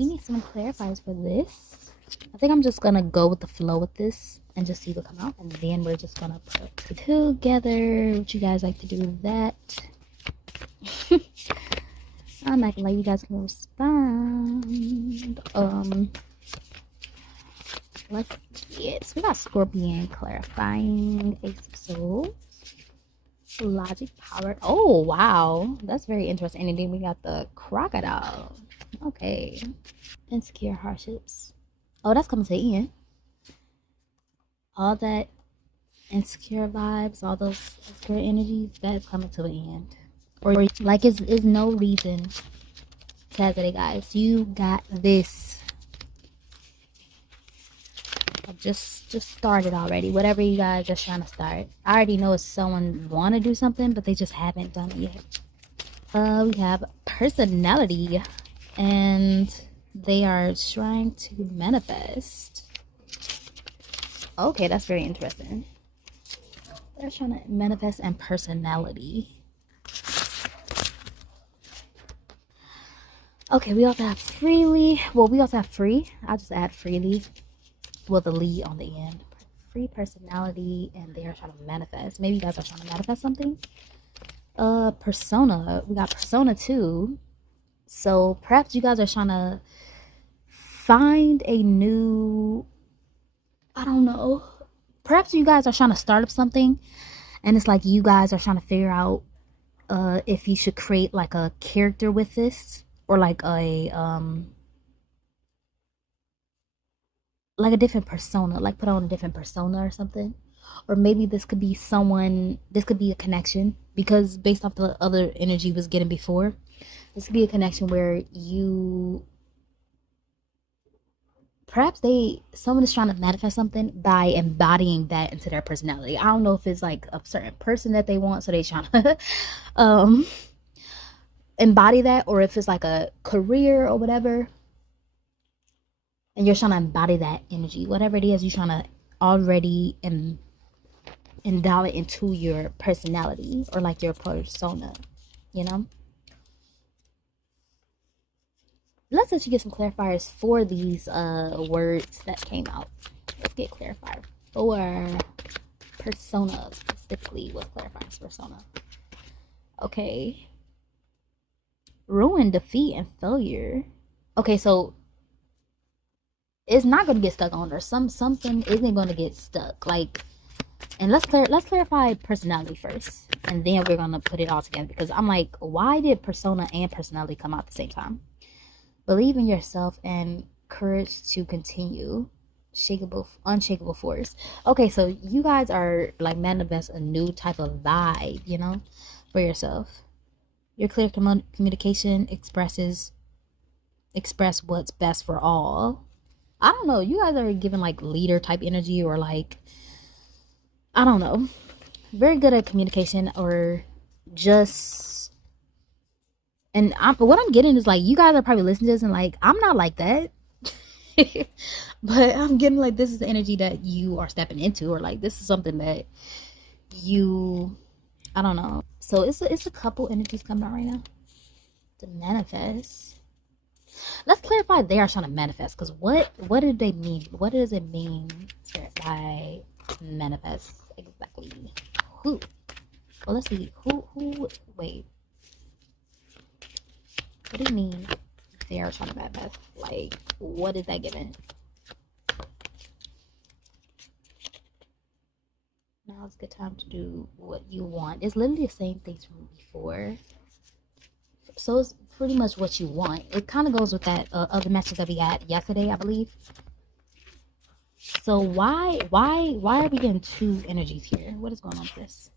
we need some clarifiers for this. I think I'm just gonna go with the flow with this and just see what come out, and then we're just gonna put it together. Would you guys like to do that? I'm acting like you guys can respond. Let's get, so we got Scorpion clarifying, Ace of Swords, Logic powered. Oh wow, that's very interesting. And then we got the Crocodile. Okay. Insecure hardships. Oh, that's coming to the end. All that insecure vibes, all those insecure energies, that is coming to the end. Or like it's no reason to hesitate, guys. You got this. Just start it already. Whatever you guys are trying to start. I already know if someone want to do something, but they just haven't done it yet. We have personality, and they are trying to manifest. Okay, that's very interesting. They're trying to manifest and personality. Okay, we also have freely. Well, we also have free. I'll just add freely. Well, the lead on the end. Free personality, and they are trying to manifest. Maybe you guys are trying to manifest something. Persona. We got Persona 2. So perhaps you guys are trying to find a new, I don't know. Perhaps you guys are trying to start up something, and it's like you guys are trying to figure out if you should create like a character with this, or like a different persona, like put on a different persona or something. Or maybe this could be someone, this could be a connection, because based off the other energy was getting before, this could be a connection where you, perhaps someone is trying to manifest something by embodying that into their personality. I don't know if it's like a certain person that they want, so they trying to embody that, or if it's like a career or whatever, and you're trying to embody that energy, whatever it is, you're trying to already endow it into your personality, or like your persona, you know. Let's actually get some clarifiers for these words that came out. Let's get clarifier for persona specifically. What's clarifiers for persona? Okay. Ruin, defeat, and failure. Okay, so it's not going to get stuck on, or something isn't going to get stuck. Like, and let's clarify personality first, and then we're going to put it all together, because I'm like, why did persona and personality come out at the same time? Believe in yourself and courage to continue. Unshakable force. Okay, so you guys are like manifest a new type of vibe, you know, for yourself. Your clear communication express what's best for all. I don't know, you guys are giving like leader type energy, or like, I don't know, very good at communication, or just, and what I'm getting is like, you guys are probably listening to this and like, I'm not like that. But I'm getting like, this is the energy that you are stepping into, or like, this is something that you, I don't know. So it's a couple energies coming out right now to manifest. Let's clarify they are trying to manifest, because what do they mean? What does it mean by manifest exactly? Who? Well, let's see. Who? Wait. What do you mean they are trying to manifest? Like, what is that given? Now it's a good time to do what you want. It's literally the same things from before. So it's pretty much what you want. It kind of goes with that other message that we had yesterday, I believe. So why are we getting two energies here? What is going on with this?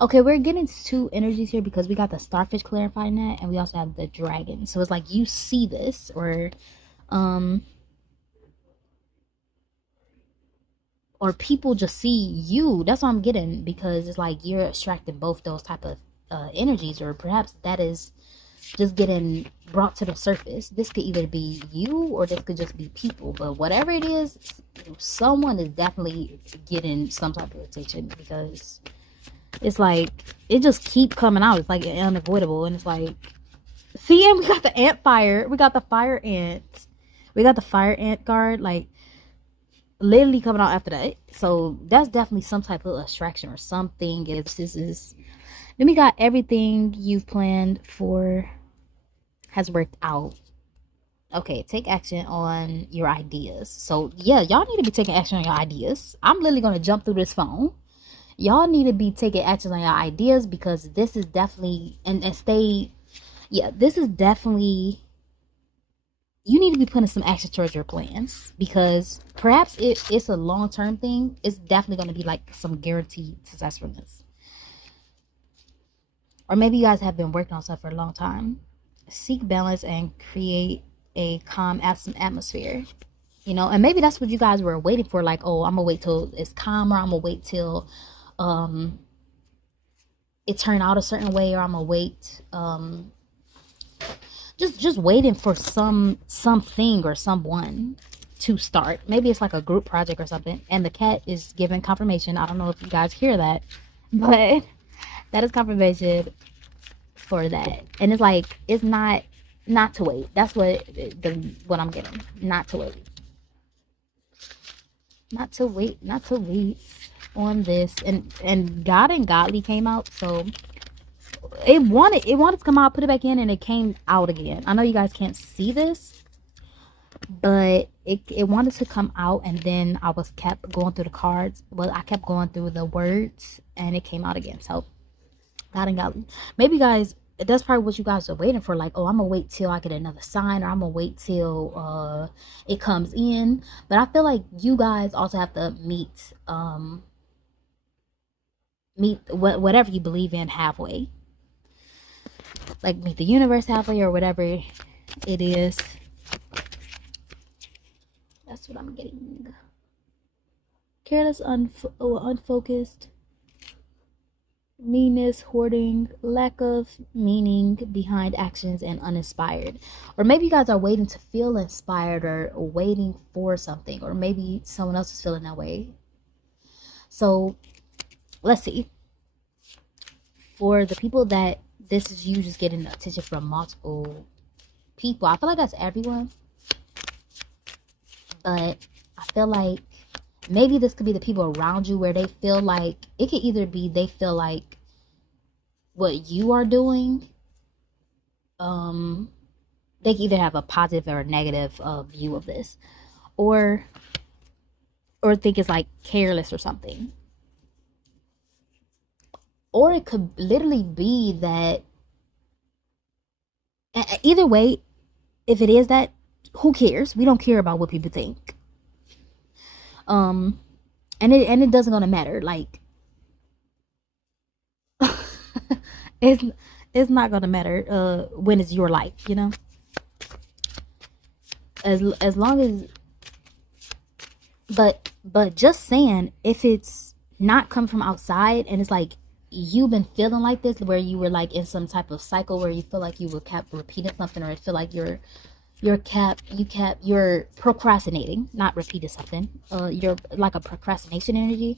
Okay, we're getting two energies here because we got the starfish clarifying that, and we also have the dragon. So it's like you see this, or people just see you. That's what I'm getting, because it's like you're attracting both those type of energies, or perhaps that is just getting brought to the surface. This could either be you, or this could just be people, but whatever it is, someone is definitely getting some type of attention, because it's like it just keep coming out. It's like unavoidable, and it's like See, and we got the ant fire. We got the fire ant. We got the fire ant guard, like literally coming out after that. So that's definitely some type of attraction or something. If this is, then we got everything you've planned for has worked out. Okay, take action on your ideas. So yeah, y'all need to be taking action on your ideas. I'm literally gonna jump through this phone. Y'all need to be taking action on your ideas, because this is definitely and stay. Yeah, this is definitely, you need to be putting some action towards your plans, because perhaps it's a long-term thing. It's definitely going to be like some guaranteed successfulness, or maybe you guys have been working on stuff for a long time. Seek balance and create a calm atmosphere, you know, and maybe that's what you guys were waiting for. Like, oh, I'm gonna wait till it's calmer, I'm gonna wait till it turned out a certain way, or I'm gonna wait just waiting for something or someone to start. Maybe it's like a group project or something, and the cat is giving confirmation. I don't know if you guys hear that, but that is confirmation for that. And it's like, it's not to wait. That's what I'm getting. Not to wait. Not to wait on this. And God and Godly came out, so it wanted to come out, put it back in, and it came out again. I know you guys can't see this, but it wanted to come out, and then I was kept going through the cards. Well, I kept going through the words, and it came out again. So God and Godly, maybe guys, that's probably what you guys are waiting for. Like, oh, I'm gonna wait till I get another sign, or I'm gonna wait till it comes in. But I feel like you guys also have to meet whatever you believe in halfway. Like, meet the universe halfway, or whatever it is. That's what I'm getting. Careless, unfocused, meanness, hoarding, lack of meaning behind actions, and uninspired. Or maybe you guys are waiting to feel inspired, or waiting for something, or maybe someone else is feeling that way. So let's see. For the people that this is you just getting attention from multiple people, I feel like that's everyone. But I feel like maybe this could be the people around you, where they feel like, it could either be they feel like what you are doing, they can either have a positive or a negative view of this, or think it's like careless or something. Or it could literally be that, either way, if it is that, who cares? We don't care about what people think. And it doesn't gonna matter. Like, it's not gonna matter when it's your life, you know. As long as, but just saying, if it's not come from outside, and it's like you've been feeling like this, where you were like in some type of cycle where you feel like you were kept repeating something, or it feel like you're procrastinating, not repeating something. You're like a procrastination energy.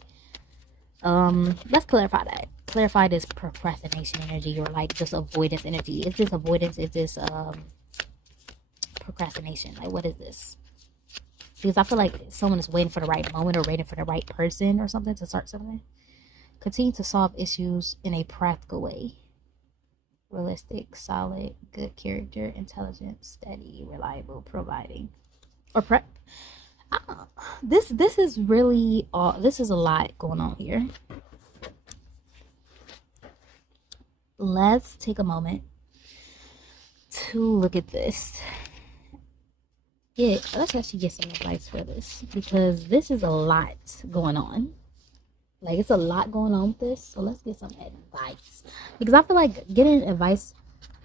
Let's clarify that. Clarify this procrastination energy, or like just avoidance energy. Is this avoidance? Is this procrastination? Like, what is this? Because I feel like someone is waiting for the right moment, or waiting for the right person or something to start something. Continue to solve issues in a practical way. Realistic, solid, good character, intelligent, steady, reliable, providing, or prep. This is really this is a lot going on here. Let's take a moment to look at this. Yeah, let's actually get some advice for this, because this is a lot going on. Like, it's a lot going on with this. So let's get some advice, because I feel like getting advice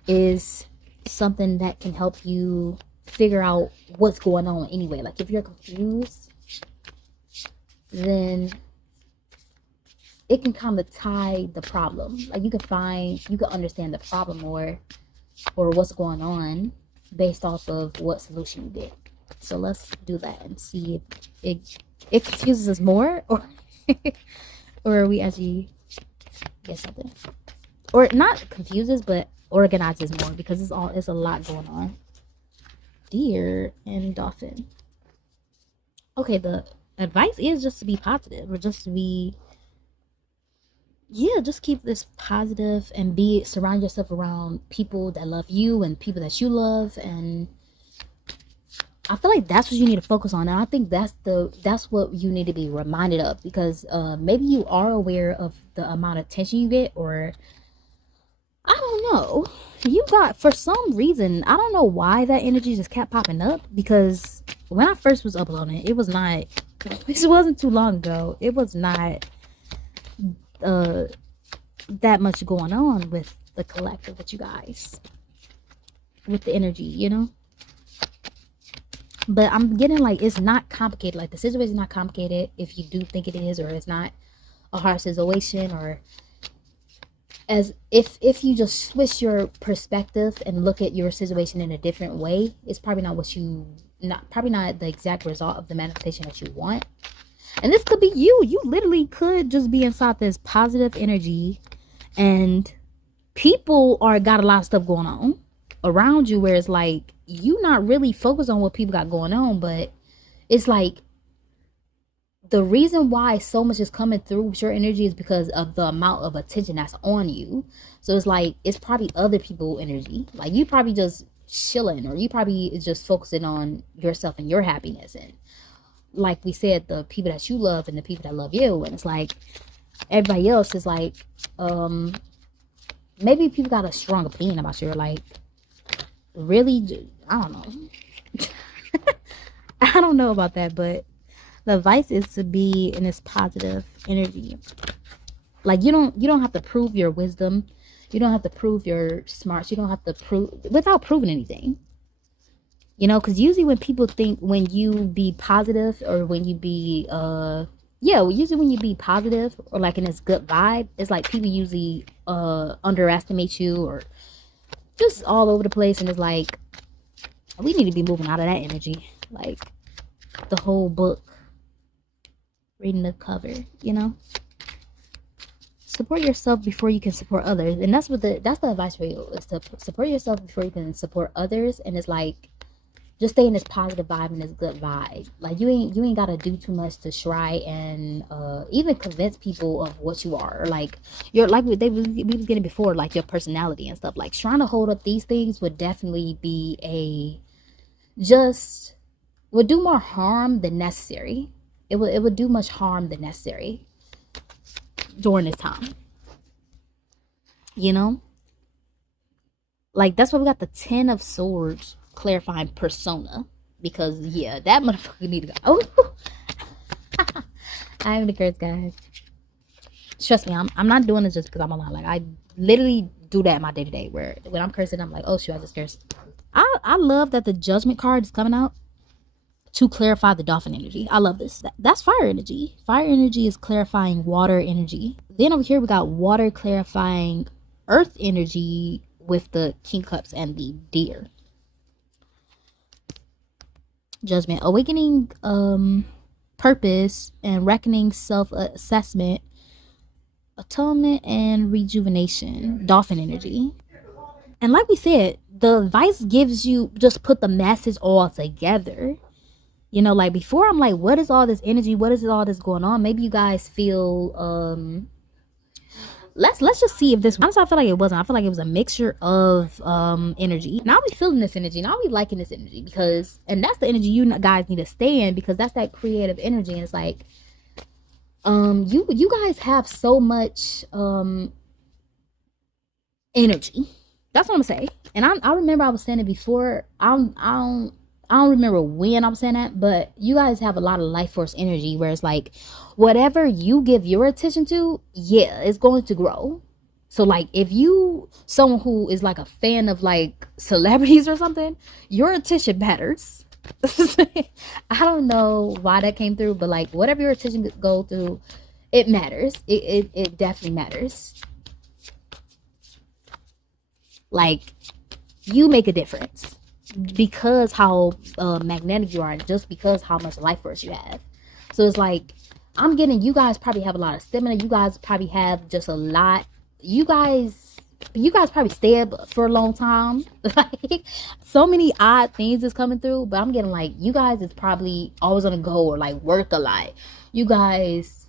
is something that can help you figure out what's going on anyway. Like, if you're confused, then it can kind of tie the problem. Like, you can understand the problem or what's going on based off of what solution you get. So let's do that and see if it confuses us more, or or we actually get something, or not confuses, but organizes more, because it's a lot going on. Deer and dolphin. Okay, the advice is just to be positive, or just to be, yeah, just keep this positive and be surround yourself around people that love you and people that you love. And I feel like that's what you need to focus on. And I think that's what you need to be reminded of, because maybe you are aware of the amount of attention you get, or I don't know. You got, for some reason, I don't know why that energy just kept popping up, because when I first was uploading, it wasn't too long ago. It was not that much going on with the collective, with you guys, with the energy, you know. But I'm getting like, it's not complicated. Like, the situation is not complicated if you do think it is, or it's not a hard situation, or as if you just switch your perspective and look at your situation in a different way, it's probably not the exact result of the manifestation that you want. And this could be you literally could just be inside this positive energy, and people got a lot of stuff going on around you, where it's like you not really focused on what people got going on, but it's like the reason why so much is coming through with your energy is because of the amount of attention that's on you. So it's like, it's probably other people's energy. Like, you probably just chilling, or you probably is just focusing on yourself and your happiness. And like we said, the people that you love and the people that love you. And it's like, everybody else is like, maybe people got a strong opinion about you. Like, really, I don't know. I don't know about that, but the advice is to be in this positive energy. Like, you don't have to prove your wisdom. You don't have to prove your smarts. You don't have to prove without proving anything. You know, because usually when people think, when you be positive, or when you be usually when you be positive, or like in this good vibe, it's like people usually underestimate you, or just all over the place. And it's like, we need to be moving out of that energy. Like, the whole book, reading the cover, you know. Support yourself before you can support others. And that's the advice for you, is to support yourself before you can support others. And it's like, just stay in this positive vibe and this good vibe. Like, you ain't gotta do too much to try and even convince people of what you are. Or like, you're like we was getting before, like your personality and stuff. Like, trying to hold up these things would definitely be would do more harm than necessary. It would do much harm than necessary during this time. You know? Like, that's why we got the 10 of Swords clarifying persona. Because, yeah, that motherfucker need to go. Oh! I'm the curse, guys. Trust me, I'm not doing this just because I'm alive. Like, I literally do that in my day-to-day, where when I'm cursing, I'm like, oh, shoot, I just cursed. I love that the Judgment card is coming out to clarify the dolphin energy. I love this. That's fire energy. Fire energy is clarifying water energy. Then over here we got water clarifying earth energy with the King Cups and the deer. Judgment, awakening purpose and reckoning self-assessment, atonement and rejuvenation. Dolphin energy. And like we said, the advice gives you, just put the message all together. You know, like before, I'm like, what is all this energy? What is all this going on? Maybe you guys feel, let's just see if this, honestly, I feel like it wasn't. I feel like it was a mixture of energy. Now we feeling this energy. Now we liking this energy, because, and that's the energy you guys need to stay in, because that's that creative energy. And it's like, you guys have so much energy. That's what I'm gonna say. And I remember I was saying it before. I don't remember when I was saying that, but you guys have a lot of life force energy, where it's like, whatever you give your attention to, yeah, it's going to grow. So like, if you someone who is like a fan of like celebrities or something, your attention matters. I don't know why that came through, but like, whatever your attention go through, it matters. It definitely matters. Like, you make a difference because how magnetic you are, and just because how much life force you have. So it's like, I'm getting, you guys probably have a lot of stamina. You guys probably have just a lot. You guys you guys probably stay up for a long time. Like, so many odd things is coming through, but I'm getting like, you guys is probably always on the go or like work a lot. You guys,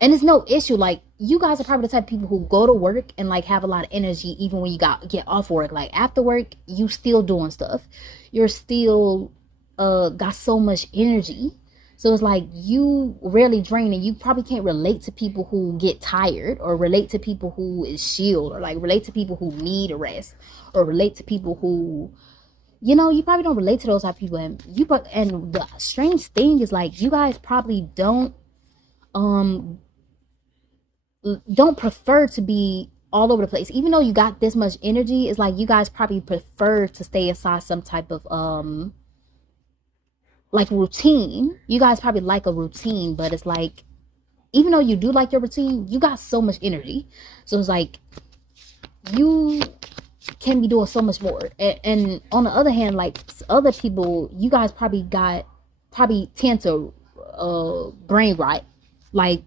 and it's no issue. Like, you guys are probably the type of people who go to work and like have a lot of energy even when you get off work. Like, after work, you still doing stuff. You're still got so much energy. So it's like you rarely drain, and you probably can't relate to people who get tired, or relate to people who is shield, or like relate to people who need a rest, or relate to people who, you know, you probably don't relate to those type of people. And the strange thing is like, you guys probably don't prefer to be all over the place. Even though you got this much energy, it's like you guys probably prefer to stay inside some type of like routine. You guys probably like a routine, but it's like, even though you do like your routine, you got so much energy. So it's like, you can be doing so much more. And on the other hand, like other people, you guys probably tend to brain rot, like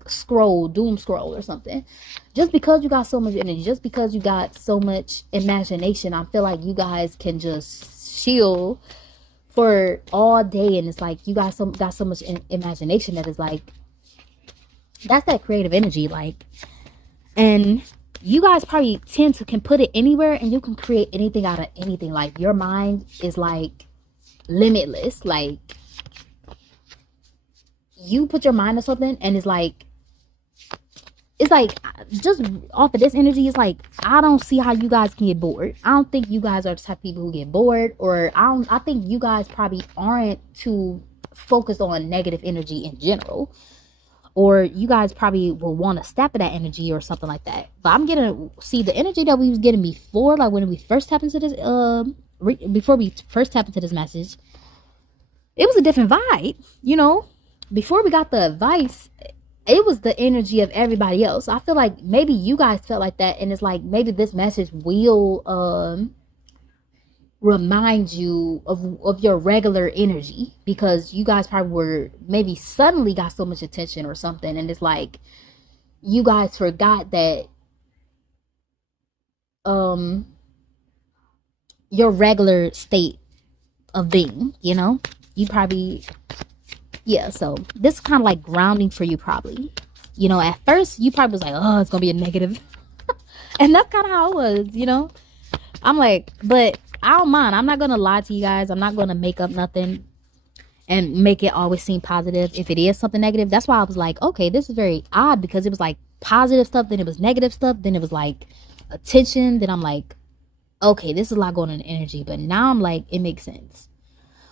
doom scroll or something. Just because you got so much energy, just because you got so much imagination, I feel like you guys can just chill for all day. And it's like, you guys got so much imagination that is like, that's that creative energy. Like, and you guys probably can put it anywhere, and you can create anything out of anything. Like, your mind is like limitless. Like, you put your mind on something, and it's like just off of this energy, it's like, I don't see how you guys can get bored. I don't think you guys are the type of people who get bored, or I think you guys probably aren't too focused on negative energy in general, or you guys probably will want to step in that energy or something like that. But I'm getting, see, the energy that we was getting before, like when we first tapped into this before we first tapped into this message, it was a different vibe, you know. Before we got the advice, it was the energy of everybody else. I feel like maybe you guys felt like that, and it's like, maybe this message will remind you of your regular energy, because you guys probably were maybe suddenly got so much attention or something, and it's like you guys forgot that your regular state of being, you know. You probably, yeah, so this is kind of like grounding for you probably. You know, at first you probably was like, oh, it's gonna be a negative. And that's kind of how it was, you know. I'm like, but I don't mind. I'm not gonna lie to you guys. I'm not gonna make up nothing and make it always seem positive if it is something negative. That's why I was like, okay, this is very odd, because it was like positive stuff, then it was negative stuff, then it was like attention, then I'm like, okay, this is a lot going on in energy. But now I'm like, it makes sense.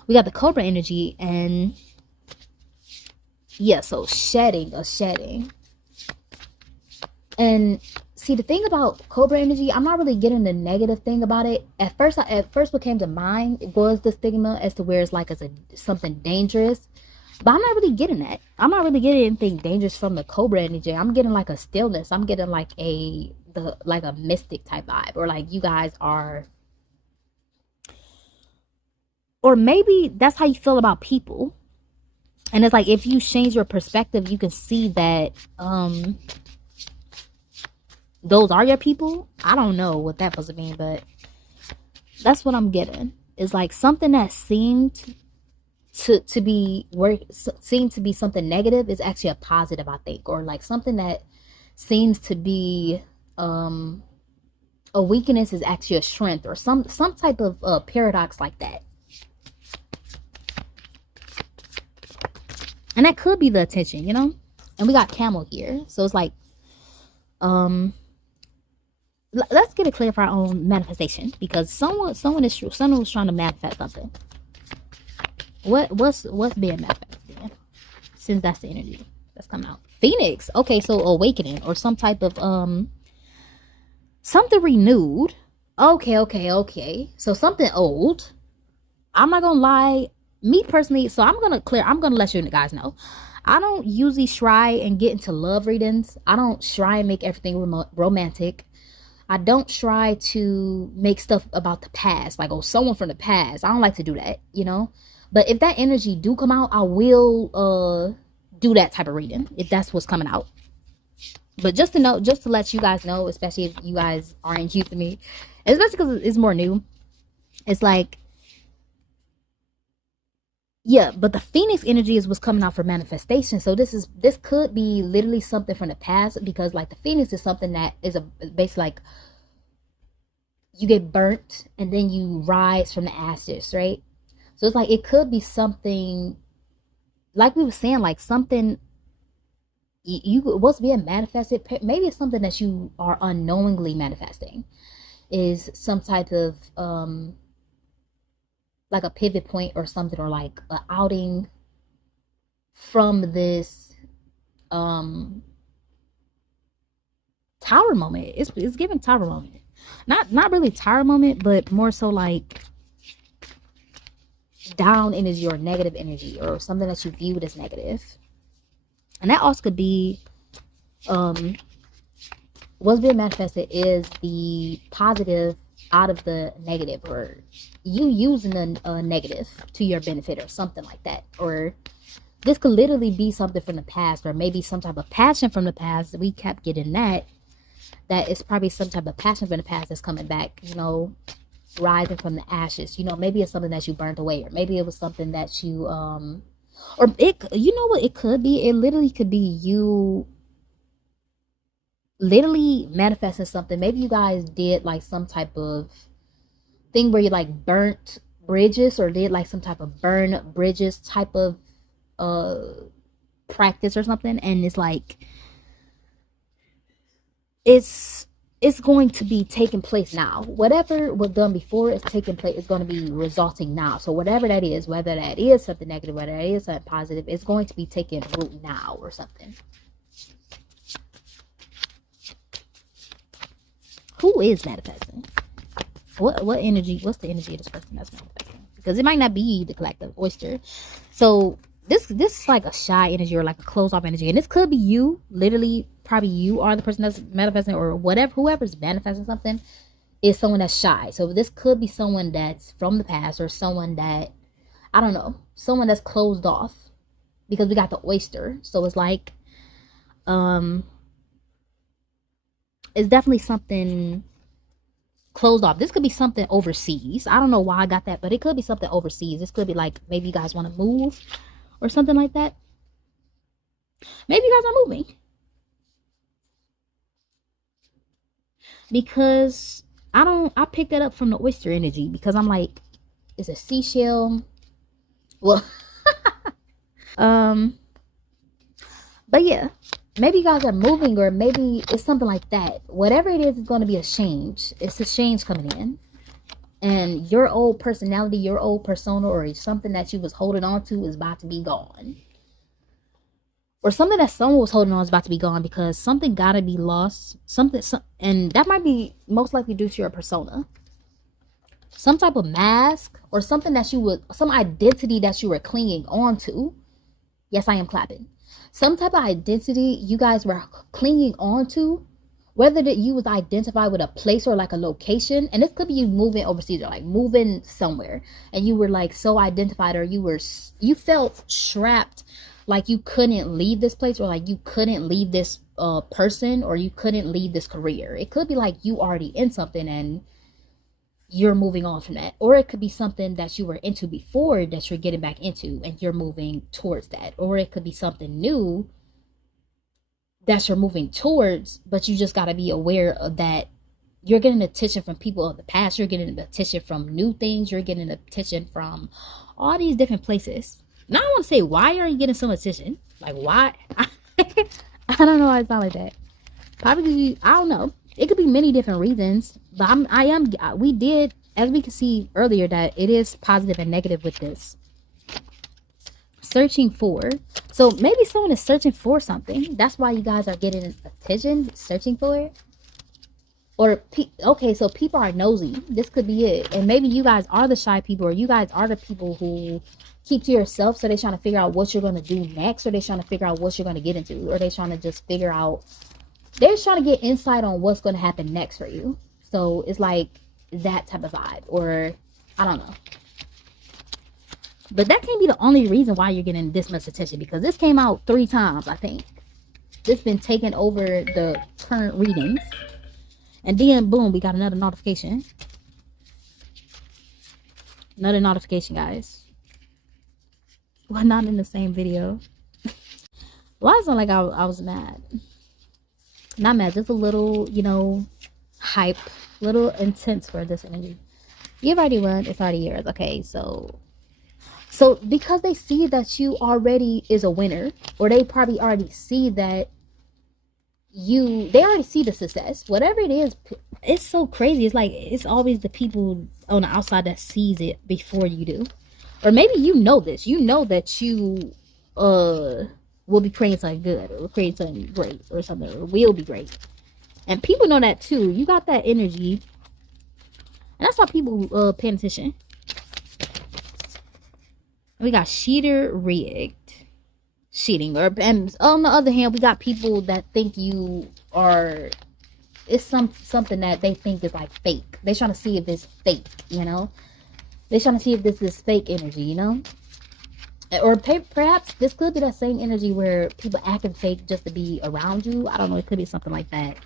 We got the Cobra energy, and yeah, so shedding. And see, the thing about Cobra energy, I'm not really getting the negative thing about it. At first what came to mind was the stigma as to where it's like something dangerous. But I'm not really getting that. I'm not really getting anything dangerous from the Cobra energy. I'm getting like a stillness. I'm getting like a mystic type vibe, or like you guys are, or maybe that's how you feel about people. And it's like, if you change your perspective, you can see that those are your people. I don't know what that supposed to mean, but that's what I'm getting. It's like something that seemed to be something negative is actually a positive, I think. Or like something that seems to be a weakness is actually a strength, or some type of paradox like that. And that could be the attention, you know. And we got Camel here, so it's like, let's get it clear for our own manifestation, because someone was trying to manifest something. What's being manifested, since that's the energy that's coming out? Phoenix. Okay, so awakening, or some type of something renewed. Okay. So something old. I'm not gonna lie. Me personally, so I'm gonna let you guys know, I don't usually try and get into love readings. I don't try and make everything romantic. I don't try to make stuff about the past, like, oh, someone from the past. I don't like to do that, you know. But if that energy do come out, I will do that type of reading, if that's what's coming out. But just to know, just to let you guys know, especially if you guys aren't used to me, especially because it's more new, it's like, yeah, but the Phoenix energy is what's coming out for manifestation. So this could be literally something from the past, because like the Phoenix is something that is a basically like you get burnt and then you rise from the ashes, right? So it's like it could be something like we were saying, like something you what's being manifested. Maybe it's something that you are unknowingly manifesting, is some type of like a pivot point or something, or like an outing from this tower moment. It's giving tower moment. Not really tower moment, but more so like down energy or negative energy, or something that you viewed as negative. And that also could be what's being manifested is the positive out of the negative, or you using a negative to your benefit, or something like that. Or this could literally be something from the past, or maybe some type of passion from the past. We kept getting that is probably some type of passion from the past that's coming back, you know, rising from the ashes. You know, maybe it's something that you burnt away, or maybe it was something that you or it, you know what it could be? It literally could be you literally manifesting something. Maybe you guys did like some type of thing where you like burnt bridges, or did like some type of burn bridges type of practice or something. And it's like it's going to be taking place now. Whatever was done before is taking place, it's going to be resulting now. So whatever that is, whether that is something negative, whether that is something positive, it's going to be taking root now or something. Who is manifesting? What energy? What's the energy of this person that's manifesting? Because it might not be the collective oyster. So this is like a shy energy, or like a closed off energy, and this could be you. Literally, probably you are the person that's manifesting, or whatever. Whoever's manifesting something is someone that's shy. So this could be someone that's from the past, or someone that, I don't know, someone that's closed off, because we got the oyster. So it's like it's definitely something closed off. This could be something overseas. I don't know why I got that, but it could be something overseas. This could be like, maybe you guys want to move or something like that. Maybe you guys are moving, because I picked that up from the oyster energy, because I'm like, it's a seashell. Well, but yeah, maybe you guys are moving, or maybe it's something like that. Whatever it is, it's going to be a change. It's a change coming in, and your old personality, your old persona, or something that you was holding on to is about to be gone, or something that someone was holding on is about to be gone, because something gotta be lost. And that might be most likely due to your persona, some type of mask, or something that some identity that you were clinging on to. Yes, I am clapping. Some type of identity you guys were clinging on to, whether that you was identified with a place or like a location. And this could be you moving overseas, or like moving somewhere, and you were like so identified, or you felt trapped, like you couldn't leave this place, or like you couldn't leave this person, or you couldn't leave this career. It could be like you already in something and you're moving on from that, or it could be something that you were into before that you're getting back into and you're moving towards that, or it could be something new that you're moving towards, but you just got to be aware of that. You're getting attention from people of the past, you're getting attention from new things, you're getting attention from all these different places. Now I want to say, why are you getting so much attention? Like, why? I don't know why I sound like that. Probably, I don't know. It could be many different reasons, but we did, as we could see earlier, that it is positive and negative with this. Searching for. So maybe someone is searching for something. That's why you guys are getting attention, searching for it. Or, okay, so people are nosy. This could be it. And maybe you guys are the shy people, or you guys are the people who keep to yourself. So they're trying to figure out what you're going to do next, or they're trying to figure out what you're going to get into, or they're trying to just figure out, they're trying to get insight on what's going to happen next for you. So it's like that type of vibe, or I don't know. But that can't be the only reason why you're getting this much attention, because this came out 3 times, I think. This been taking over the current readings. And then boom, we got another notification. Another notification, guys. Well, not in the same video. Well, it's not like I was mad. Not mad, just a little, you know, hype, little intense for this energy. You've already won, it's already yours. Okay, so because they see that you already is a winner, or they probably already see that they already see the success, whatever it is. It's so crazy. It's like it's always the people on the outside that sees it before you do. Or maybe you know this, you know that you will be creating something good, or creating something great, or something, or will be great. And people know that too. You got that energy, and that's why people paying attention. We got cheater, rigged, cheating. And on the other hand, we got people that think you are, it's something that they think is like fake. They're trying to see if it's fake, you know. They're trying to see if this is fake energy, you know. Or perhaps this could be that same energy where people acting fake just to be around you. I don't know. It could be something like that.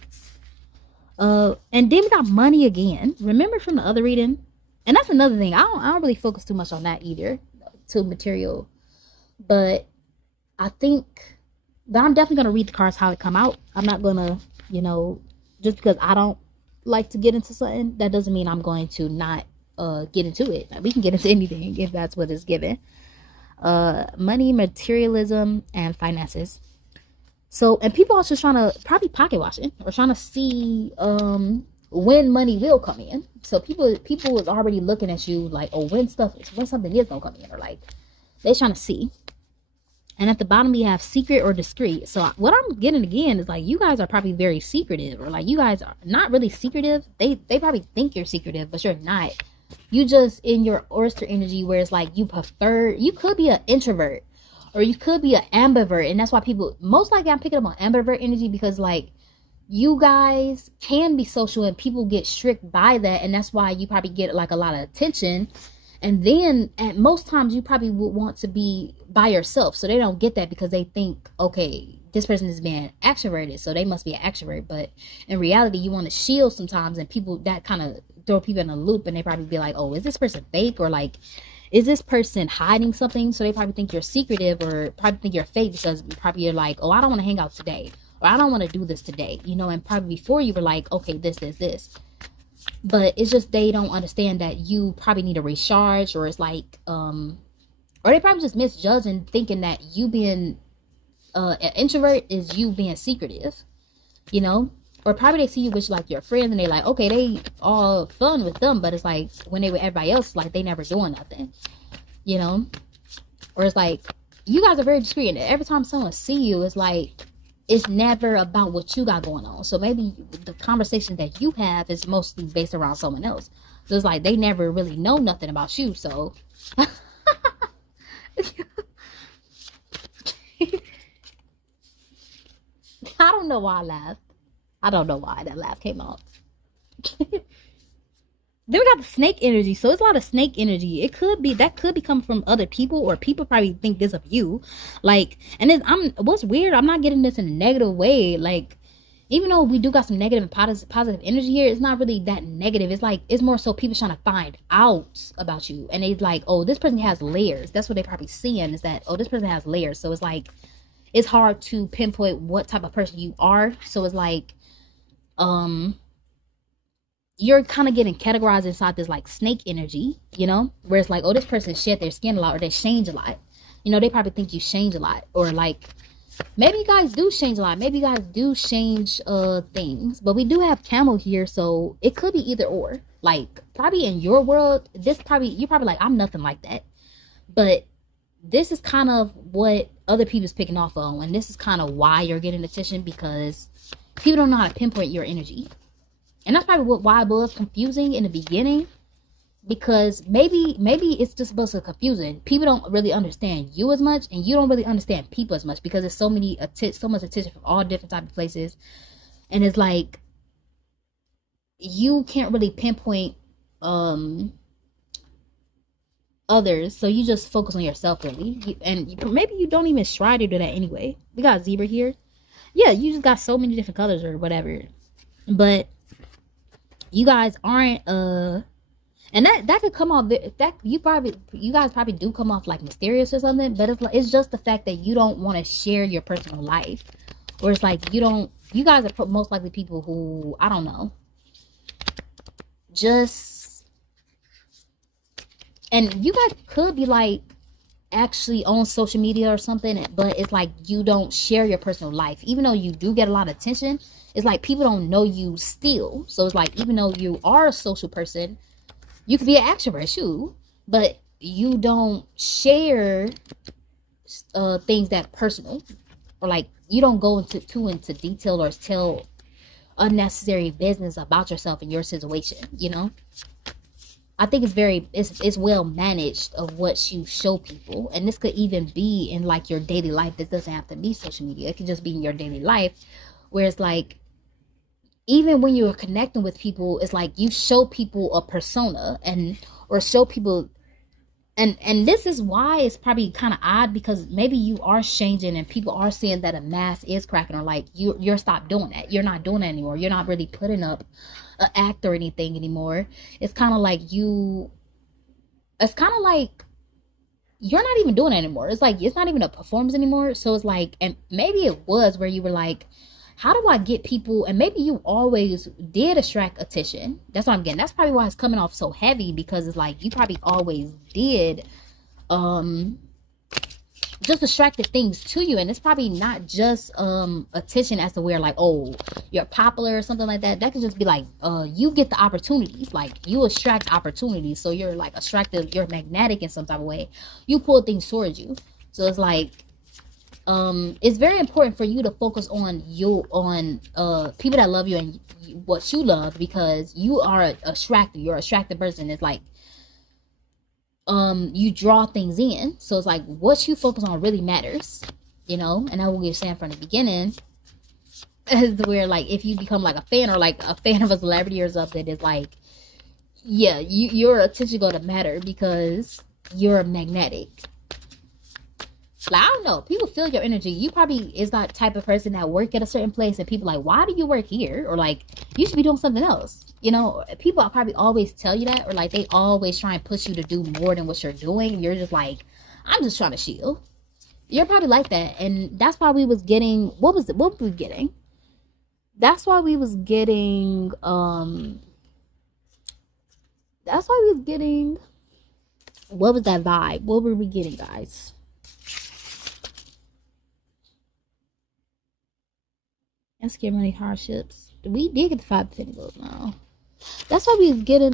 And then we got money again. Remember from the other reading? And that's another thing. I don't really focus too much on that either. To material. But I think that I'm definitely going to read the cards how it come out. I'm not going to, you know, just because I don't like to get into something, that doesn't mean I'm going to not get into it. We can get into anything if that's what it's given. Money, materialism, and finances. So, and people also trying to probably pocket watching, or trying to see when money will come in. So people is already looking at you like, oh, when something is gonna come in, or like they're trying to see. And at the bottom we have secret or discreet. So what I'm getting again is like, you guys are probably very secretive, or like you guys are not really secretive. They probably think you're secretive, but you're not. You just in your oyster energy, where it's like you could be an introvert, or you could be an ambivert. And that's why people, most likely I'm picking up on ambivert energy, because like you guys can be social and people get strict by that, and that's why you probably get like a lot of attention. And then at most times you probably would want to be by yourself, so they don't get that, because they think, okay, this person is being extroverted, so they must be an extrovert. But in reality, you want to shield sometimes, and people, that kind of throw people in a loop, and they probably be like, oh, is this person fake, or like, is this person hiding something? So they probably think you're secretive, or probably think you're fake, because probably you're like, oh, I don't want to hang out today, or I don't want to do this today, you know. And probably before you were like, okay, this. But it's just they don't understand that you probably need a recharge, or it's like, or they probably just misjudging, thinking that you being an introvert is you being secretive, you know. Or probably they see you with like your friends, and they like, okay, they all fun with them, but it's like when they with everybody else, like they never doing nothing, you know. Or it's like you guys are very discreet, and every time someone see you, it's like it's never about what you got going on. So maybe the conversation that you have is mostly based around someone else. So it's like they never really know nothing about you. So I don't know why I laughed. I don't know why that laugh came out. Then we got the snake energy. So it's a lot of snake energy. It could be, that could be coming from other people, or people probably think this of you. Like, and what's weird, I'm not getting this in a negative way. Like, even though we do got some negative and positive energy here, it's not really that negative. It's like, it's more so people trying to find out about you. And they like, oh, this person has layers. That's what they probably seeing, is that, oh, this person has layers. So it's like, it's hard to pinpoint what type of person you are. So it's like, you're kind of getting categorized inside this like snake energy, you know, where it's like, oh, this person shed their skin a lot, or they change a lot. You know, they probably think you change a lot, or like maybe you guys do change a lot. Maybe you guys do change things. But we do have camel here, so it could be either or. Like probably in your world, you're probably like, I'm nothing like that. But this is kind of what other people's picking off on, and this is kind of why you're getting attention, because people don't know how to pinpoint your energy. And that's probably why it was confusing in the beginning, because maybe it's just supposed to be confusing. People don't really understand you as much, and you don't really understand people as much, because there's so much attention from all different types of places, and it's like you can't really pinpoint others, so you just focus on yourself really. And maybe you don't even try to do that anyway. We got zebra here. Yeah, you just got so many different colors or whatever. But you guys aren't and that could come off that you guys probably do come off like mysterious or something, but it's just the fact that you don't want to share your personal life, or it's like you guys are most likely people who, I don't know, just, and you guys could be like actually on social media or something, but it's like you don't share your personal life, even though you do get a lot of attention. It's like people don't know you still, so it's like even though you are a social person, you could be an extrovert, shoot, but you don't share things that personal, or like you don't go into detail or tell unnecessary business about yourself and your situation. I think it's well managed of what you show people, and this could even be in like your daily life. This doesn't have to be social media. It could just be in your daily life, where it's like even when you're connecting with people, it's like you show people a persona, or show people, and this is why it's probably kind of odd, because maybe you are changing and people are seeing that a mask is cracking, or like you're stopped doing that. You're not doing that anymore. You're not really putting up an act or anything anymore. It's kind of like you're not even doing it anymore. It's like it's not even a performance anymore. So it's like, and maybe it was where you were like, how do I get people? And maybe you always did attract attention. That's what I'm getting. That's probably why it's coming off so heavy, because it's like you probably always did just attracted things to you. And it's probably not just attention as to where like, oh, you're popular or something like that. That could just be like you get the opportunities, like you attract opportunities, so you're like attractive, you're magnetic in some type of way. You pull things towards you. So it's like it's very important for you to focus on people that love you and what you love, because you are attractive. You're an attractive person. It's like you draw things in. So it's like what you focus on really matters, and that's what we were saying from the beginning, is where like if you become like a fan, or like a fan of a celebrity or something, it's like, yeah, your attention going to matter because you're magnetic. Like, I don't know, people feel your energy. You probably is that type of person that work at a certain place and people like, why do you work here? Or like, you should be doing something else. People probably always tell you that, or like they always try and push you to do more than what you're doing. And you're just like, I'm just trying to chill. You're probably like that. And that's why we was getting, what were we getting? That's why we was getting, what was that vibe? What were we getting, guys? And scare money hardships. We did get the 5 pentacles now. That's why we was getting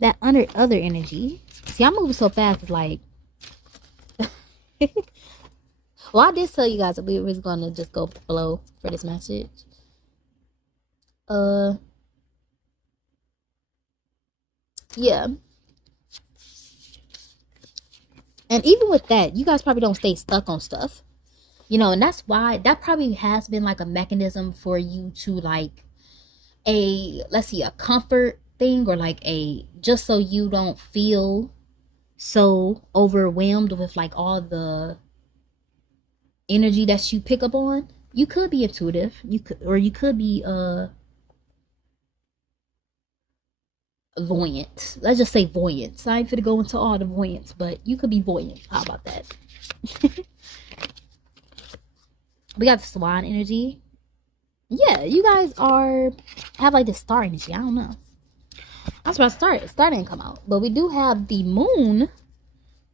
that other energy. See, I'm moving so fast. It's like, well, I did tell you guys that we was gonna just go flow for this message. Yeah. And even with that, you guys probably don't stay stuck on stuff. And that's why that probably has been like a mechanism for you to like a comfort thing, or like just so you don't feel so overwhelmed with like all the energy that you pick up on. You could be intuitive, you could be voyant. Let's just say voyant. So I ain't gonna go into all the voyants, but you could be voyant. How about that? We got the swan energy. Yeah, you guys have like the star energy. I don't know. That's where Star didn't come out. But we do have the moon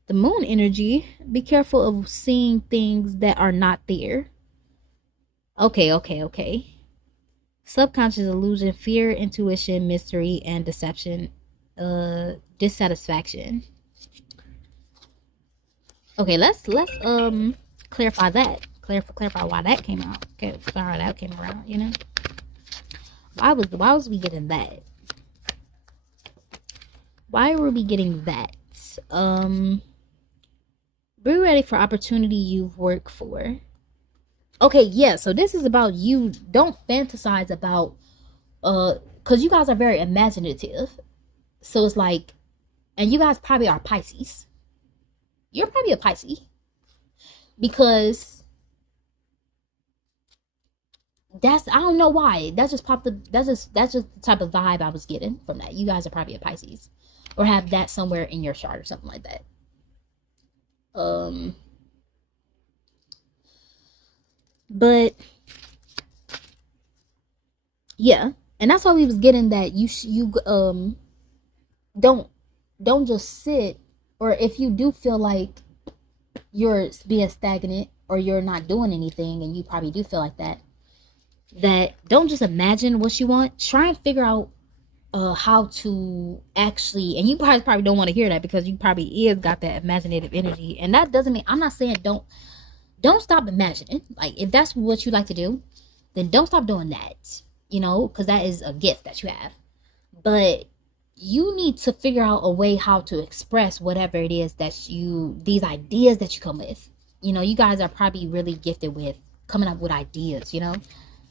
energy. Be careful of seeing things that are not there. Okay. Subconscious illusion, fear, intuition, mystery, and deception. Dissatisfaction. Okay, let's clarify that. Clarify why that came out. Okay, sorry, that came around. Why was we getting that? Why were we getting that? Be ready for opportunity you've worked for. Okay, yeah, so this is about you. Don't fantasize about because you guys are very imaginative. So it's like, and you guys probably are Pisces. You're probably a Pisces, because That's, I don't know why. That just popped up. That's just the type of vibe I was getting from that. You guys are probably a Pisces, or have that somewhere in your chart or something like that. But yeah, and that's why we was getting that don't just sit, or if you do feel like you're being stagnant or you're not doing anything, and you probably do feel like that don't just imagine what you want. Try and figure out how to actually, and you probably don't want to hear that, because you probably is got that imaginative energy, and that doesn't mean, I'm not saying don't stop imagining. Like, if that's what you like to do, then don't stop doing that, because that is a gift that you have. But you need to figure out a way how to express whatever it is that these ideas that you come with. You guys are probably really gifted with coming up with ideas, and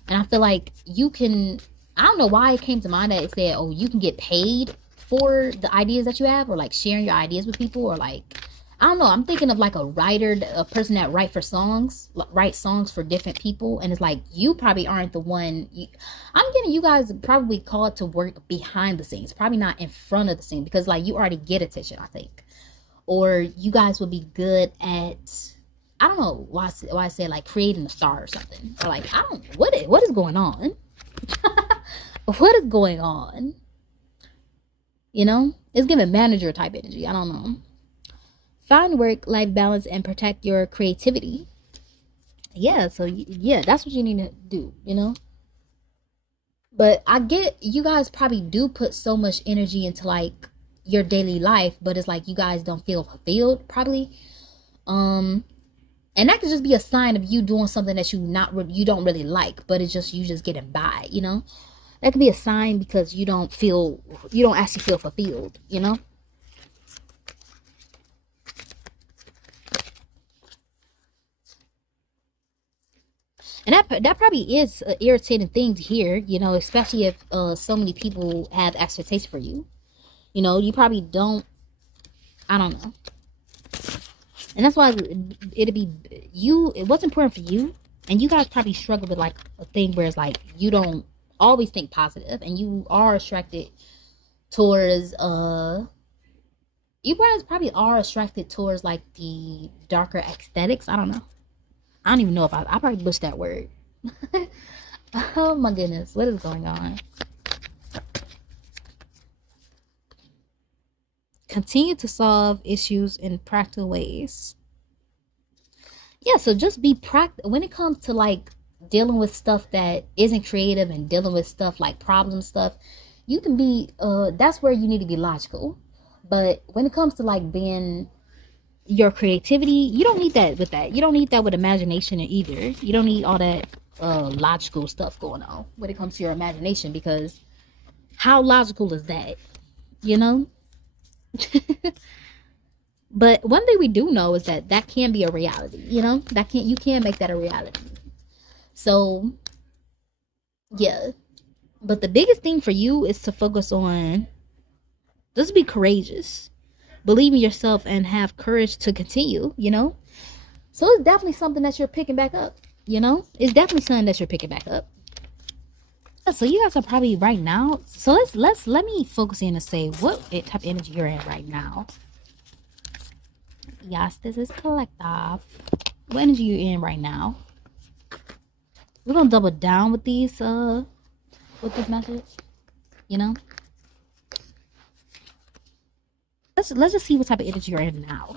I feel like you can, I don't know why it came to mind that it said, oh, you can get paid for the ideas that you have, or like sharing your ideas with people, or like, I don't know, I'm thinking of like a writer, a person that writes songs for different people, and it's like, you probably aren't the one. I'm getting you guys probably called to work behind the scenes, probably not in front of the scene, because like you already get attention, I think, or you guys would be good at, I don't know why I say like creating a star or something, or like, I don't, what is going on? What is going on? It's giving manager type energy. I don't know. Find work-life balance and protect your creativity. Yeah, so yeah, that's what you need to do, But I get you guys probably do put so much energy into like your daily life, but it's like you guys don't feel fulfilled probably. And that could just be a sign of you doing something that you don't really like, but it's just you just getting by, That could be a sign, because you don't actually feel fulfilled, And that probably is an irritating thing to hear, especially if so many people have expectations for you. You probably don't, I don't know. And that's why what's important for you, and you guys probably struggle with like a thing where it's like you don't always think positive, and you are attracted towards you guys probably are attracted towards like the darker aesthetics. I don't know. I don't even know if I probably butchered that word. Oh my goodness, what is going on? Continue to solve issues in practical ways. Yeah, so just be practical when it comes to like dealing with stuff that isn't creative, and dealing with stuff like problem stuff. You can be that's where you need to be logical. But when it comes to like being your creativity, you don't need that with that. You don't need that with imagination either. You don't need all that logical stuff going on when it comes to your imagination, because how logical is that? But one thing we do know is that can be a reality. You can make that a reality. So yeah, but the biggest thing for you is to focus on just be courageous, believe in yourself, and have courage to continue. So it's definitely something that you're picking back up. It's definitely something that you're picking back up. So you guys are probably right now. So let me focus in and say what type of energy you're in right now. Yes, this is collective. What energy you in right now? We're gonna double down with these with this message. Let's just see what type of energy you're in now.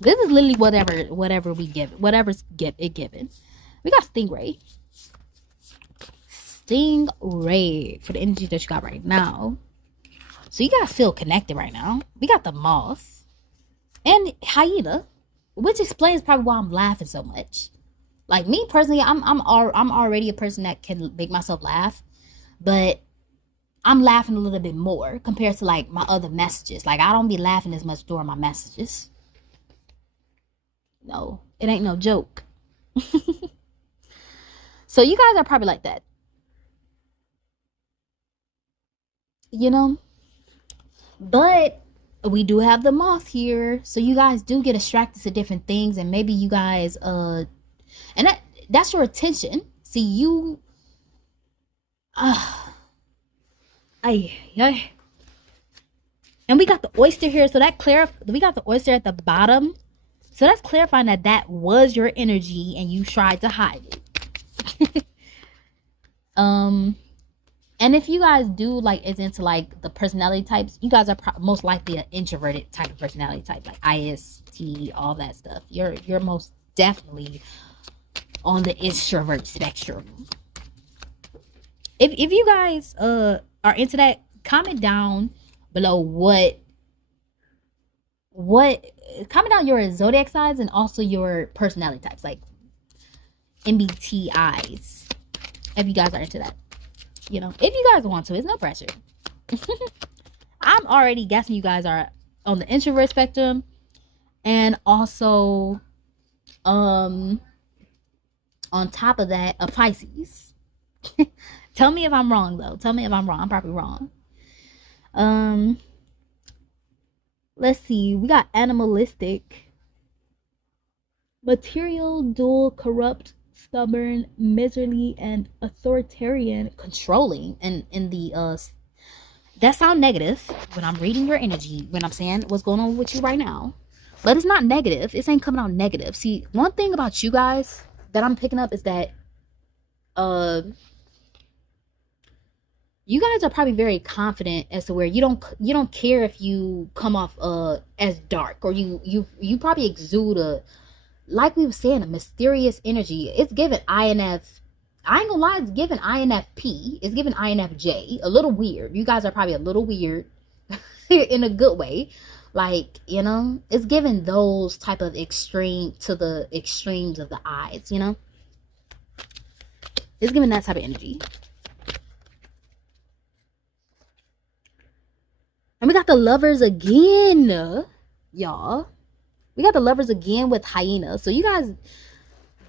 This is literally whatever we give it, whatever's it given. We got Stingray. Stingray for the energy that you got right now. So you guys feel connected right now. We got the moth and hyena, which explains probably why I'm laughing so much. Like me personally, I'm already a person that can make myself laugh, but I'm laughing a little bit more compared to like my other messages. Like I don't be laughing as much during my messages. No, it ain't no joke. So you guys are probably like that. But we do have the moth here, so you guys do get distracted to different things, and maybe you guys and that's your attention. See, Ay, ay. And we got the oyster here, so that we got the oyster at the bottom. So that's clarifying that that was your energy and you tried to hide it. And if you guys do like is into like the personality types, you guys are most likely an introverted type of personality type, like IST, all that stuff. You're most definitely on the introvert spectrum. If you guys are into that, comment down below comment down your zodiac signs and also your personality types, like MBTIs, if you guys are into that. You know, if you guys want to, it's no pressure. I'm already guessing you guys are on the introvert spectrum, and also on top of that, a Pisces. Tell me if I'm wrong though. Tell me if I'm wrong. I'm probably wrong. Let's see. We got animalistic, material, dual, corrupt, stubborn, miserly, and authoritarian, controlling. And in the that sound negative when I'm reading your energy, when I'm saying what's going on with you right now. But it's not negative. It ain't coming out negative. See, one thing about you guys that I'm picking up is that you guys are probably very confident as to where you don't care if you come off as dark, or you probably exude a, like we were saying, a mysterious energy. It's given INF. I ain't gonna lie, it's given INFP. It's given INFJ. A little weird. You guys are probably a little weird in a good way. Like, you know, it's given those type of extreme to the extremes of the eyes, you know. It's given that type of energy. And we got the Lovers again, y'all. We got the Lovers again with Hyena. So you guys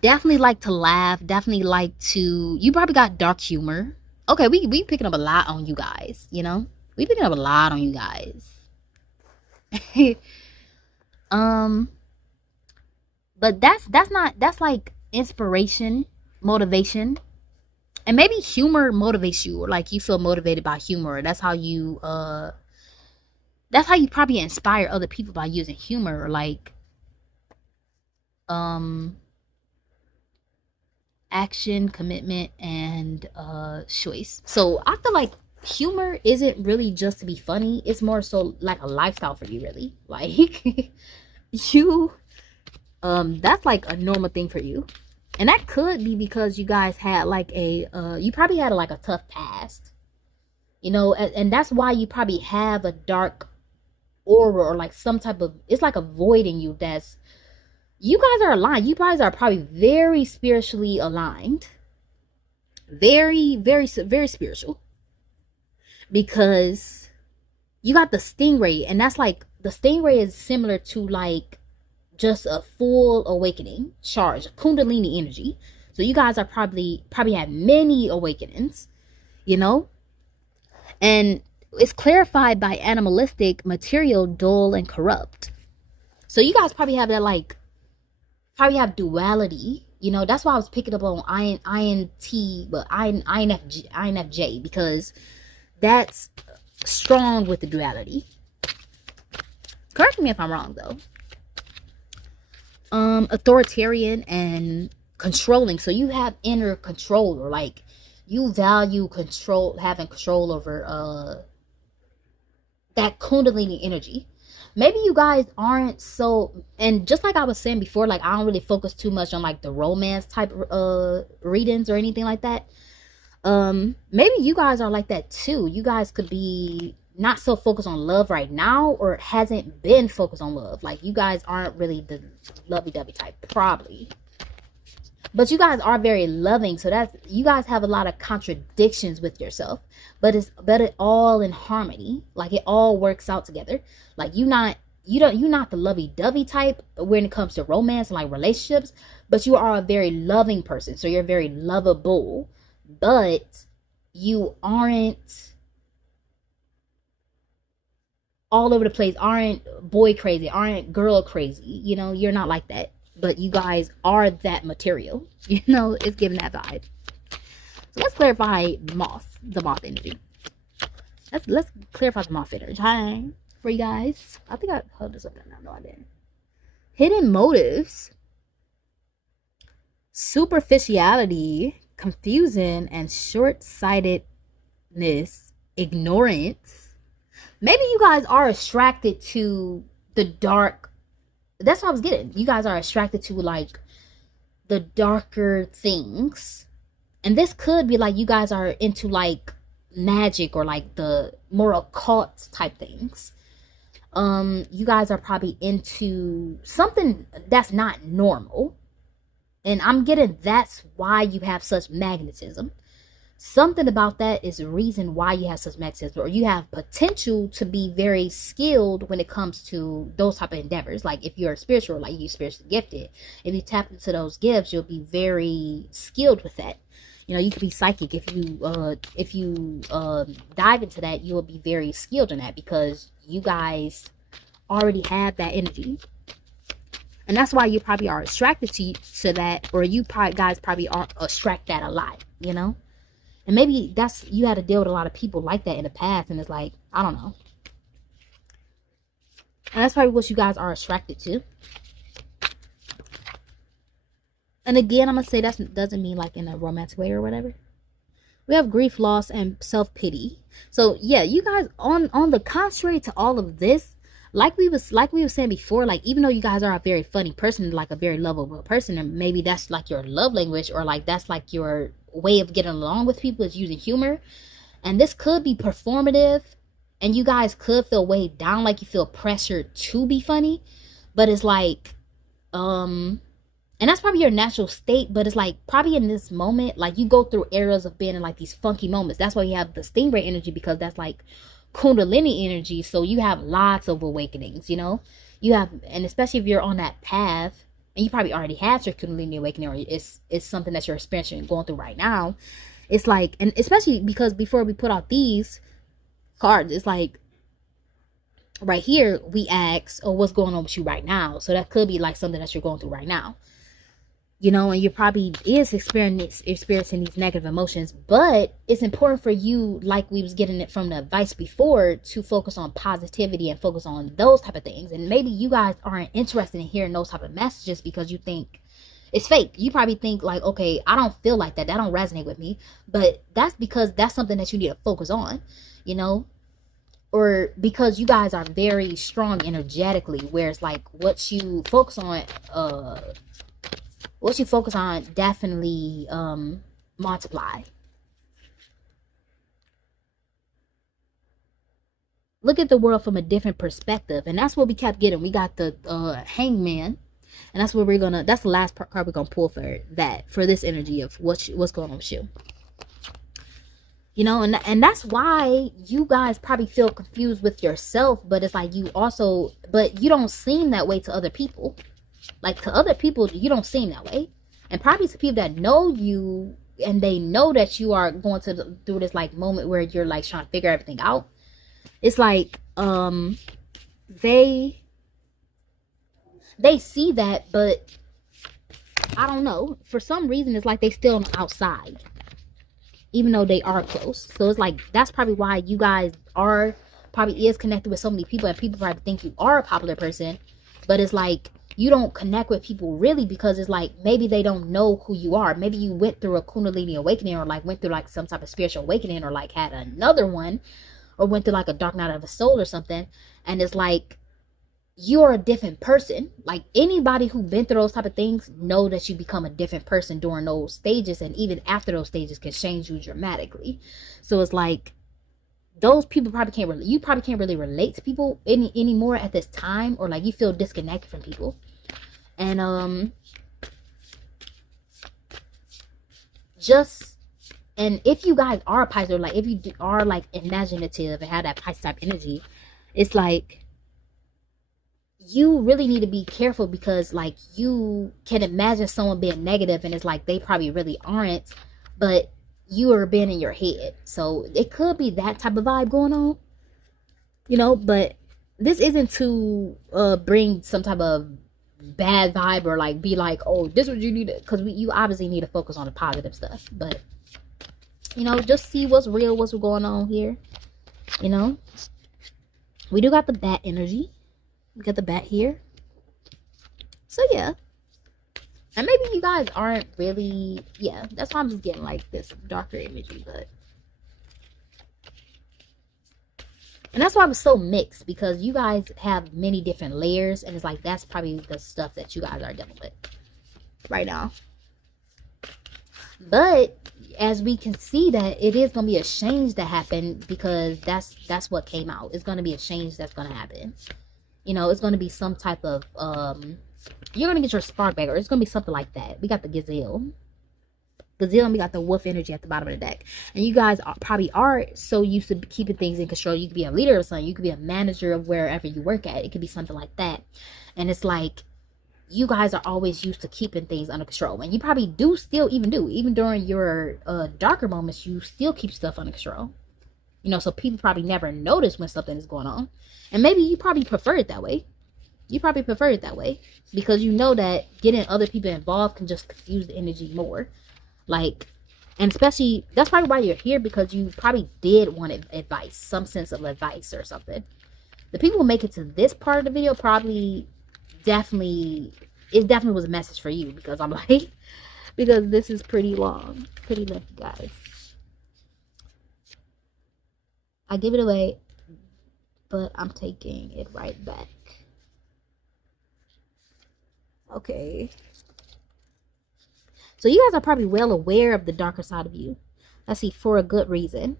definitely like to laugh. Definitely like to... You probably got dark humor. Okay, we picking up a lot on you guys, you know? We picking up a lot on you guys. But that's like inspiration, motivation. And maybe humor motivates you, or like you feel motivated by humor. That's how you probably inspire other people, by using humor, or like action, commitment, and choice. So I feel like humor isn't really just to be funny. It's more so like a lifestyle for you, really. Like you that's like a normal thing for you. And that could be because you guys had like a you probably had like a tough past, you know, and that's why you probably have a dark aura, or like some type of, it's like avoiding you. That's, you guys are aligned. You guys are probably very spiritually aligned, very spiritual, because you got the stingray, and that's like, the stingray is similar to like just a full awakening charge, kundalini energy. So you guys are probably have many awakenings, you know. And it's clarified by animalistic, material, dull, and corrupt. So you guys probably have that, like, probably have duality, you know. That's why I was picking up on INFJ, because that's strong with the duality. Correct me if I'm wrong though. Authoritarian and controlling. So you have inner control, or like you value control, having control over that kundalini energy. Maybe you guys aren't so, and just like I was saying before, like I don't really focus too much on like the romance type readings or anything like that. Maybe you guys are like that too. You guys could be not so focused on love right now, or hasn't been focused on love. Like you guys aren't really the lovey-dovey type, probably. But you guys are very loving, so that's, you guys have a lot of contradictions with yourself, but it's all in harmony. Like it all works out together. Like you're not the lovey-dovey type when it comes to romance and like relationships, but you are a very loving person. So you're very lovable, but you aren't all over the place, aren't boy crazy, aren't girl crazy. You know, you're not like that. But you guys are that material. You know, it's giving that vibe. So let's clarify Moth. the moth energy. Let's clarify the moth energy. Hi, for you guys. I think I held this up there. No, I didn't. Hidden motives, superficiality, confusion, and short-sightedness, ignorance. Maybe you guys are attracted to the dark. That's what I was getting. You guys are attracted to like the darker things. And this could be like you guys are into like magic or like the more occult type things. You guys are probably into something that's not normal. And I'm getting that's why you have such magnetism. Something about that is the reason why you have such magnetism, or you have potential to be very skilled when it comes to those type of endeavors. Like if you're spiritual, like you're spiritually gifted, if you tap into those gifts, you'll be very skilled with that. You know, you could be psychic. If you dive into that, you will be very skilled in that because you guys already have that energy. And that's why you probably are attracted to that, or you guys probably are attract that a lot, you know? And maybe that's, you had to deal with a lot of people like that in the past, and it's like, I don't know. And that's probably what you guys are attracted to. And again, I'm going to say that doesn't mean like in a romantic way or whatever. We have grief, loss, and self-pity. So yeah, you guys on the contrary to all of this, like we were saying before, like even though you guys are a very funny person, like a very lovable person, and maybe that's like your love language, or like that's like your way of getting along with people is using humor, and this could be performative, and you guys could feel weighed down, like you feel pressured to be funny, but it's like and that's probably your natural state, but it's like probably in this moment, like you go through eras of being in like these funky moments. That's why you have the stingray energy, because that's like Kundalini energy. So you have lots of awakenings, you know, you have, and especially if you're on that path, and you probably already had your Kundalini awakening, or it's something that you're experiencing, going through right now. It's like, and especially because before we put out these cards, it's like right here we ask, oh, what's going on with you right now? So that could be like something that you're going through right now, you know, and you probably is experiencing these negative emotions. But it's important for you, like we was getting it from the advice before, to focus on positivity and focus on those type of things. And maybe you guys aren't interested in hearing those type of messages because you think it's fake. You probably think like, okay, I don't feel like that don't resonate with me. But that's because that's something that you need to focus on, you know, or because you guys are very strong energetically, where it's like what you focus on definitely multiply. Look at the world from a different perspective, and that's what we kept getting. We got the Hangman, and that's what that's the last card we're gonna pull for that, for this energy of what's going on with you. You know, and that's why you guys probably feel confused with yourself, but it's like but you don't seem that way to other people. Like to other people, you don't seem that way. And probably to people that know you, and they know that you are going through this like moment where you're like trying to figure everything out. It's like they see that, but I don't know. For some reason, it's like they still outside, even though they are close. So it's like that's probably why you guys probably is connected with so many people, and people probably think you are a popular person, but it's like you don't connect with people really, because it's like maybe they don't know who you are. Maybe you went through a Kundalini awakening, or like went through like some type of spiritual awakening, or like had another one, or went through like a dark night of the soul or something, and it's like you're a different person. Like anybody who been through those type of things know that you become a different person during those stages, and even after those stages can change you dramatically. So it's like those people probably can't really relate to people anymore at this time, or like you feel disconnected from people. And and if you guys are a Pisces, or like if you are like imaginative and have that Pisces type energy, it's like you really need to be careful, because like you can imagine someone being negative, and it's like they probably really aren't, but you are being in your head. So it could be that type of vibe going on, you know. But this isn't to bring some type of bad vibe, or like be like, oh, this is what you need to, because you obviously need to focus on the positive stuff. But you know, just see what's real, what's going on here. You know, we do got the bat energy. We got the bat here. So yeah. And maybe you guys aren't really, yeah, that's why I'm just getting like this darker imagery, but. And that's why I was so mixed, because you guys have many different layers, and it's like that's probably the stuff that you guys are dealing with right now. But as we can see, that it is gonna be a change that happened, because that's what came out. It's gonna be a change that's gonna happen. You know, it's gonna be some type of you're gonna get your spark back, or it's gonna be something like that. We got the gazelle, and we got the wolf energy at the bottom of the deck. And you guys probably are so used to keeping things in control. You could be a leader or something. You could be a manager of wherever you work at. It could be something like that. And it's like, you guys are always used to keeping things under control. And you probably do still even during your darker moments, you still keep stuff under control. You know, so people probably never notice when something is going on. And maybe you probably prefer it that way. You probably prefer it that way, because you know that getting other people involved can just confuse the energy more. Like, and especially, that's probably why you're here, because you probably did want advice, some sense of advice or something. The people who make it to this part of the video probably definitely was a message for you, because I'm like, because this is pretty long, pretty lengthy, guys. I give it away, but I'm taking it right back. Okay. So you guys are probably well aware of the darker side of you. Let's see, for a good reason.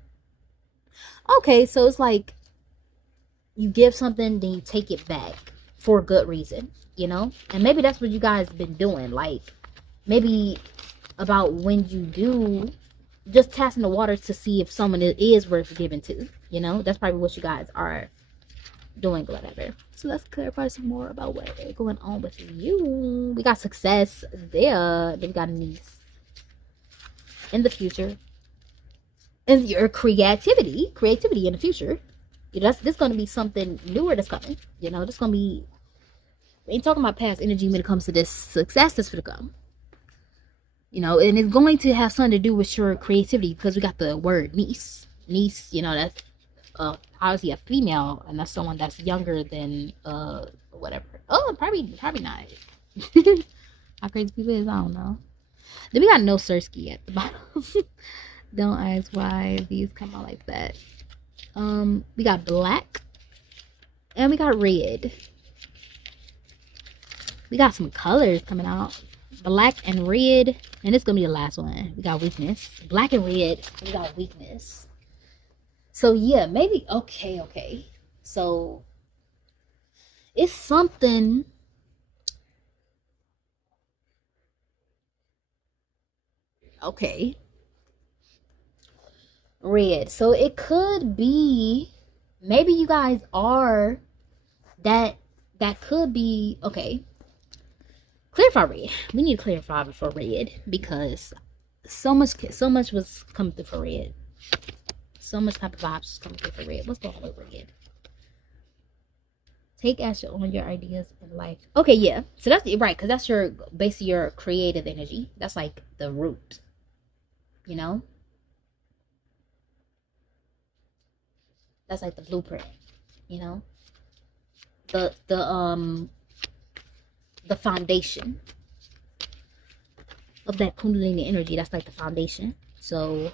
Okay, so it's like you give something, then you take it back for a good reason, you know? And maybe that's what you guys been doing. Like, maybe about when you do, just testing the waters to see if someone is worth giving to, you know? That's probably what you guys are doing, whatever. So let's clarify some more about what's going on with you. We got success there. Then we got a niece in the future, and your creativity in the future. You know, this going to be something newer that's coming. You know, this going to be, we ain't talking about past energy when it comes to this success that's going to come. You know, and it's going to have something to do with your creativity, because we got the word niece. You know, that's obviously a female, and that's someone that's younger than whatever. Oh, probably not. How crazy people is, I don't know. Then we got no Sirski at the bottom. Don't ask why these come out like that. We got black, and we got red. We got some colors coming out. Black and red, and it's gonna be the last one. We got weakness. Black and red, we got weakness. So yeah, maybe, okay. So it's something. Okay. Red. So it could be, maybe you guys are, that could be, okay. Clarify red. We need to clarify for red, because so much was coming through for red. So much type of vibes coming through for red. What's going on with red? Take action on your ideas in life. Okay, yeah. So that's right, because that's your basically your creative energy. That's like the root. You know? That's like the blueprint. You know? The foundation of that Kundalini energy. That's like the foundation. So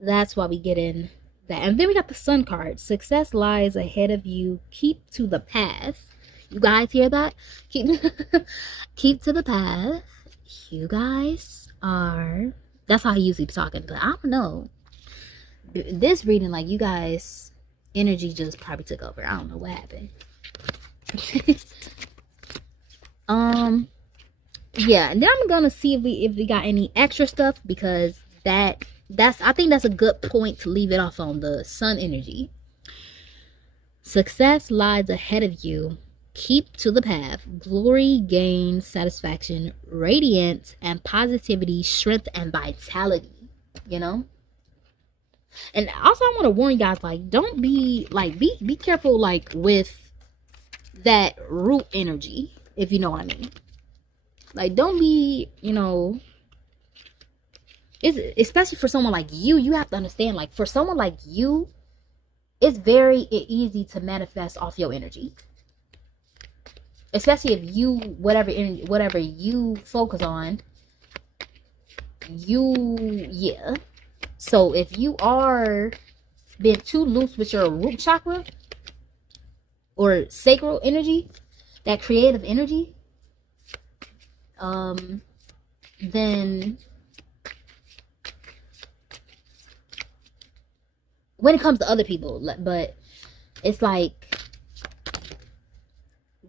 that's why we get in that. And then we got the sun card. Success lies ahead of you. Keep to the path. You guys hear that? Keep to the path. You guys are, that's how he usually be talking, but I don't know. This reading, like, you guys energy just probably took over. I don't know what happened. Yeah, and then I'm gonna see if we got any extra stuff, because I think that's a good point to leave it off on, the sun energy. Success lies ahead of you. Keep to the path. Glory, gain, satisfaction, radiance, and positivity, strength, and vitality. You know? And also, I want to warn you guys, like, don't be, like, be careful, like, with that root energy, if you know what I mean. Like, don't be, you know, It's especially for someone like you have to understand, like for someone like you, it's very easy to manifest off your energy. Especially if you, whatever you focus on, yeah. So if you are being too loose with your root chakra or sacral energy, that creative energy, then when it comes to other people, but it's like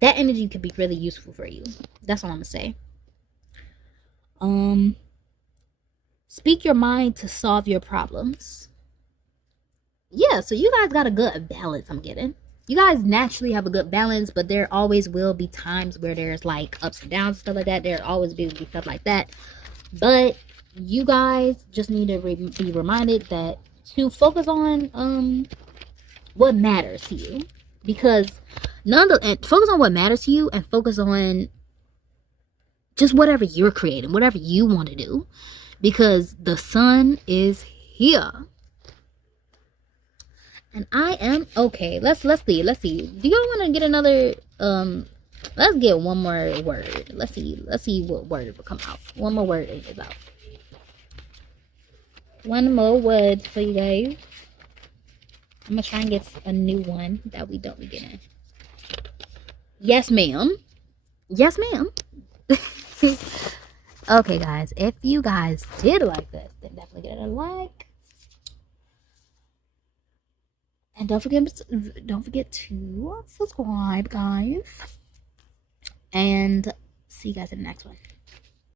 that energy could be really useful for you. That's what I'm gonna say. Speak your mind to solve your problems. Yeah, so you guys got a good balance, I'm getting. You guys naturally have a good balance, but there always will be times where there's like ups and downs, stuff like that. There always will be stuff like that. But you guys just need to be reminded that to focus on what matters to you, because focus on what matters to you and focus on just whatever you're creating, whatever you want to do, because the sun is here. And I am okay. Let's see. Do y'all want to get another let's get one more word. Let's see what word will come out. One more word is out. One more word for you guys. I'm gonna try and get a new one that we don't be getting. Yes, ma'am. Yes, ma'am. Okay, guys. If you guys did like this, then definitely get a like. And don't forget to subscribe, guys. And see you guys in the next one.